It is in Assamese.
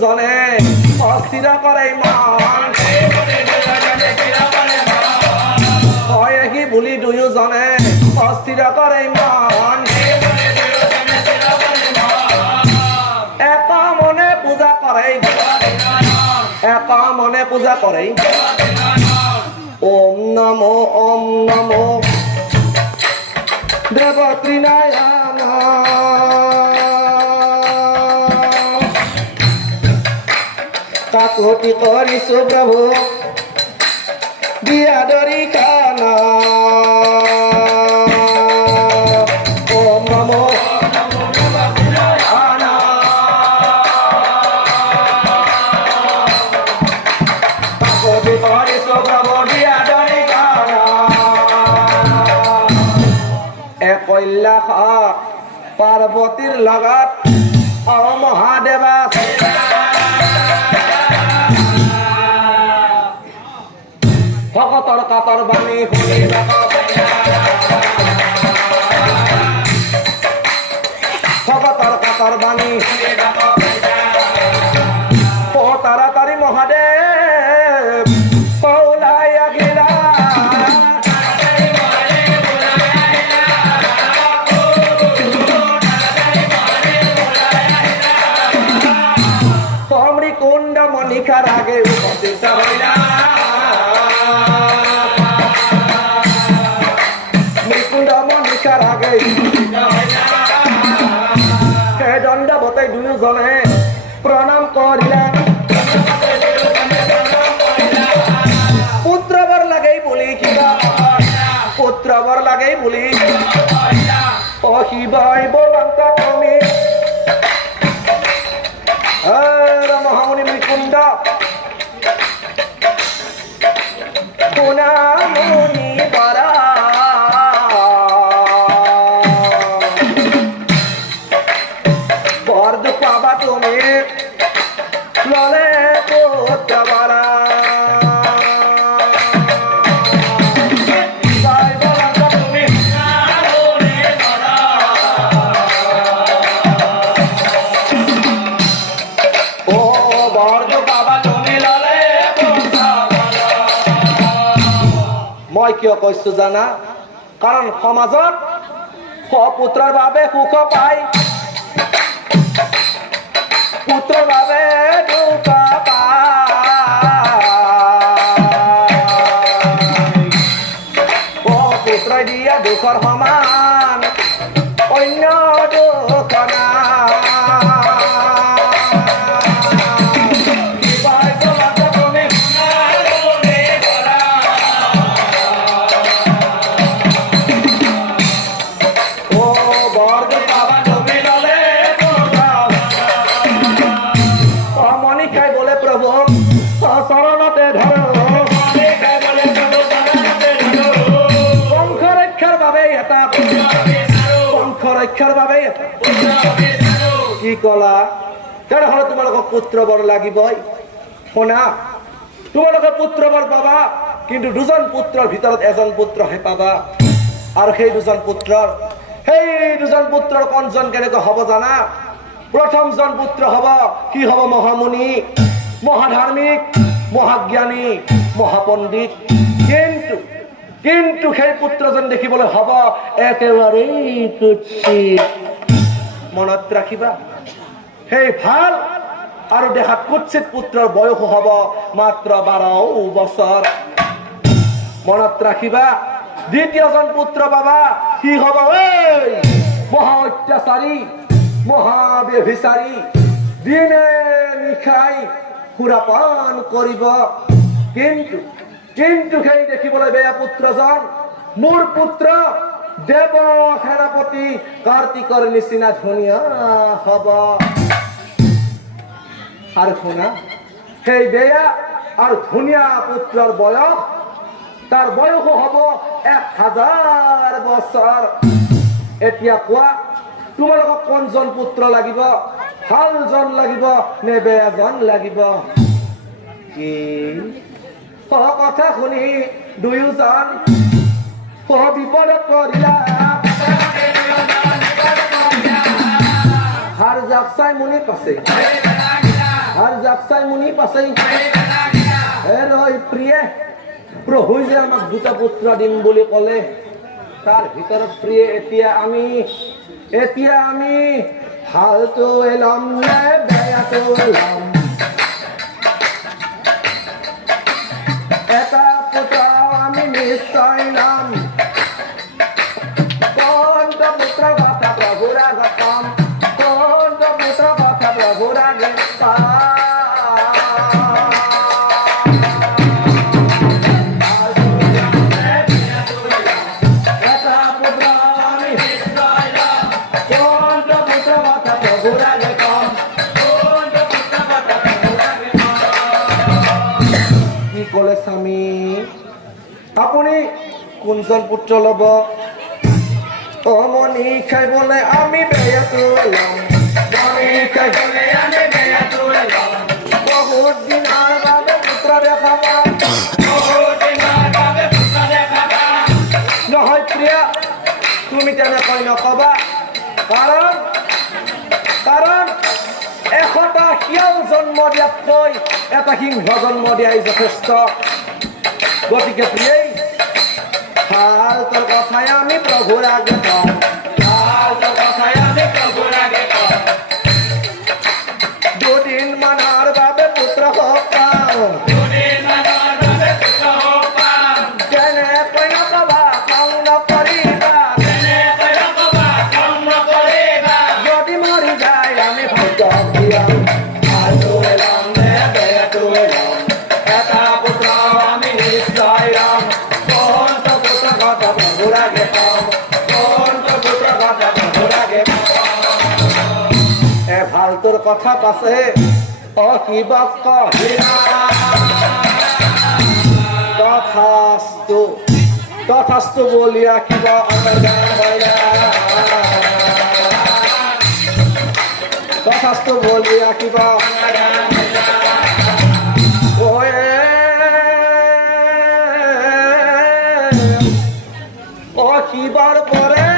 জনে অস্থির করে মন হয় কি বলি দুয়োজনে অস্থির করে মন একা মনে পূজা করে একা মনে পূজা করে ওম নমো দেবত্রিনারায়ণ কাকুতি কৰিছো প্ৰভু বিয়াদৰি কানা ওম নমো কাকুতি কৰিছো প্ৰভু বিয়াদৰি কানা একৈলাস পাৰ্বতীৰ লগত মহাদেৱা ভকতৰ কাতৰ বাণী শুনি ভকতৰ কাতৰ বাণী ও তাড়াতাড়ি মহাদেৱ ওলাই আহিলা কমৰি কুণ্ড মণিকাৰ আগে উপস্থিত হইলা দণ্ডবতে দুয়োজনে প্ৰণাম কৰিলে পুত্ৰবৰ লাগেই বুলি কিবা পুত্ৰবৰ লাগেই বুলি অ শিৱাই বলন্ত তুমি মহামুনি মৃকুণ্ড সোণামণি বৰা তুমি ললে পুত্ৰ বৰা তুমি ও বৰ্দ বাবা তুমি ললে মই কিয় কৈছো জানা কাৰণ সমাজত পুত্ৰৰ বাবে সুখ পায় পুত্ৰ বাবে দুখ পুত্ৰই দিয়া দুখৰ সমান অন্য দুখ চৰণতে ধৰ বংশ ৰক্ষাৰ বাবে এটা বংশ ৰক্ষাৰ বাবে কি কলা তেনেহলে তোমালোকক পুত্ৰবৰ লাগিবই শুনা তোমালোকে পুত্ৰবৰ পাবা কিন্তু দুজন পুত্ৰৰ ভিতৰত এজন পুত্ৰহে পাবা আৰু সেই দুজন পুত্ৰৰ কোনজন কেনেকৈ হ'ব জানা প্ৰথমজন পুত্ৰ হ'ব কি হ'ব মহামুনি মহাধাৰ্মিক মহাজ্ঞানী মহাপণ্ডিত কিন্তু সেই পুত্ৰজন দেখিবলৈ হ'ব একেবাৰেই কুৎসিত মনত ৰাখিবা সেই ভাল আৰু দেখাত কুৎসিত পুত্ৰৰ বয়স হ'ব মাত্ৰ 12 বছৰ মনত ৰাখিবা দ্বিতীয়জন পুত্ৰ পাবা কি হ'ব মহা অত্যাচাৰী মহাব্যভিচাৰী দিনে নিশাই সুৰাপান কৰিব কিন্তু সেই দেখিবলৈ বেয়া পুত্ৰজন মোৰ পুত্ৰ দেৱ সেনাপতি কাৰ্তিকৰ নিচিনা ধুনীয়া হ'ব আৰু শুনা সেই বেয়া আৰু ধুনীয়া পুত্ৰৰ বয়স তাৰ বয়স হ'ব 1000 বছৰ এতিয়া কোৱা তোমালোকক কোনজন পুত্ৰ লাগিব ভালজন লাগিব নে বেয়াজন লাগিব কি কথা শুনি দুয়োজন বিপদত পৰিলা হাৰ যাক চাই মুনি পাছে হাৰ যাচাই মুনি পাছাই ৰৈ প্ৰিয়ে প্ৰভু যে আমাক দুটা পুত্ৰ দিম বুলি ক'লে তাৰ ভিতৰত প্ৰিয়ে এতিয়া আমি ভালটো এলাম নে বেয়াটো এলাম এটা পুত্ৰ আমি নিশ্চয় নাম কোনটো পুত্ৰ কথা প্ৰভুৰ আগত পাম কোনটো পুত্ৰ কথা প্ৰভুৰ আগত পাম স্বামী আপুনি কোনজন পুত্ৰ ল'ব মণি খাই বোলে আমি বেয়াটো ল'ম মণি খাই বোলে আমি বেয়াটো ল'ম বহুত দিনৰ বাবে পুত্ৰ দেখা পাম নহয় প্ৰিয়া তুমি তেনেকৈ নকবা কাৰণ 100টা শিয়াল জন্ম দিয়াতকৈ এটা সিংহ জন্ম দিয়াই যথেষ্ট গতিকে প্ৰিয়েই ভালটোৰ কথাই আমি প্ৰভুৰ আগে কওঁ ভালটোৰ কথাই আমি প্ৰভুৰ আগে কওঁ দুদিনমানৰ বাবে পুত্ৰ হওক পাওঁ কেনেকৈ নকবা খং নকৰিবা যদি মৰি যায় আমি ভাগ্য দিয়াম ভালটো এলাম নে বেয়াটো এলাম এটা পুত্ৰ আমি নিশ্চয় ৰাম কোনটো পুত্ৰ কথা প্ৰভুৰ আগে পাম কোনটো পুত্ৰ কথা প্ৰভুৰ আগে ভালটোৰ কথা পাছে কিবা কহিলা তথাস্তু বলি ৰাখিব তথাস্তু বলি ৰাখিব শিৱৰ পৰে